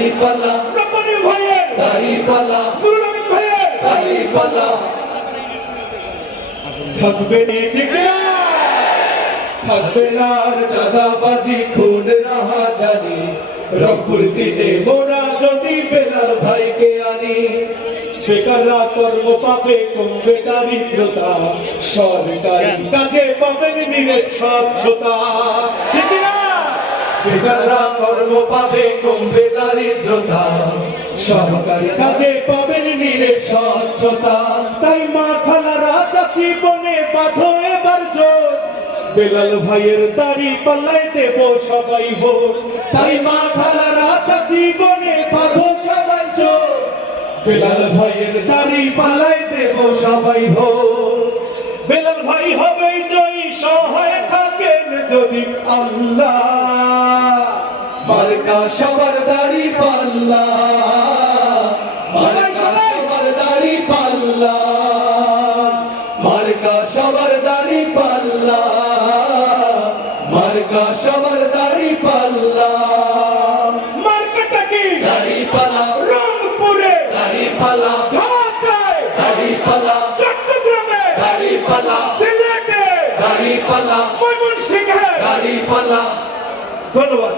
দাড়িপাল্লা, রব্বানী ভাইয়ের দাড়িপাল্লা, নুরুল আমিন ভাইয়ের দাড়িপাল্লা। থাকবে নিজেকে থাকবে না আর চাঁদাবাজি, খুন, রাহাজানি, রংপুর দিনে মোরা যদি বেলাল ভাইকে আনি। বেকাররা কর্ম পাবে, কমবে দারিদ্রতা, সরকারি কাজে পাবেন নিরেট স্বচ্ছতা। ঠিক না? বেকাররা কর্ম পাবে, কমবে দারিদ্রতা, সরকারি কাজে পাবেন নিরেট স্বচ্ছতা। তাই মা খালারা চাচি বনে বাঁধো এবার জোর, বেলাল ভাইয়ের দাড়ি পাল্লায় দেব সবাই ভোট। তাই মা খালারা চাচি বনে বাঁধো সবাই জোর, বেলাল ভাইয়ের দাড়ি পাল্লায় দেব সবাই ভোট। বেলাল ভাই হবে জয়ী, সহায় থাকেন যদি আল্লাহ। মার্কা সবার দাড়িপাল্লা, মার্কা সবার দাড়িপাল্লা, মার্কা সবার দাড়িপাল্লা, মার্কা সবার দাড়িপাল্লা। মার্কাটা কি? দাড়িপাল্লা, রংপুরে, দাড়িপাল্লা, ঢাকায়, দাড়িপাল্লা, চট্টগ্রামে, দাড়িপাল্লা, সিলেটে, দাড়িপাল্লা, ময়মনসিংহে। দাড়িপাল্লা। ধন্যবাদ।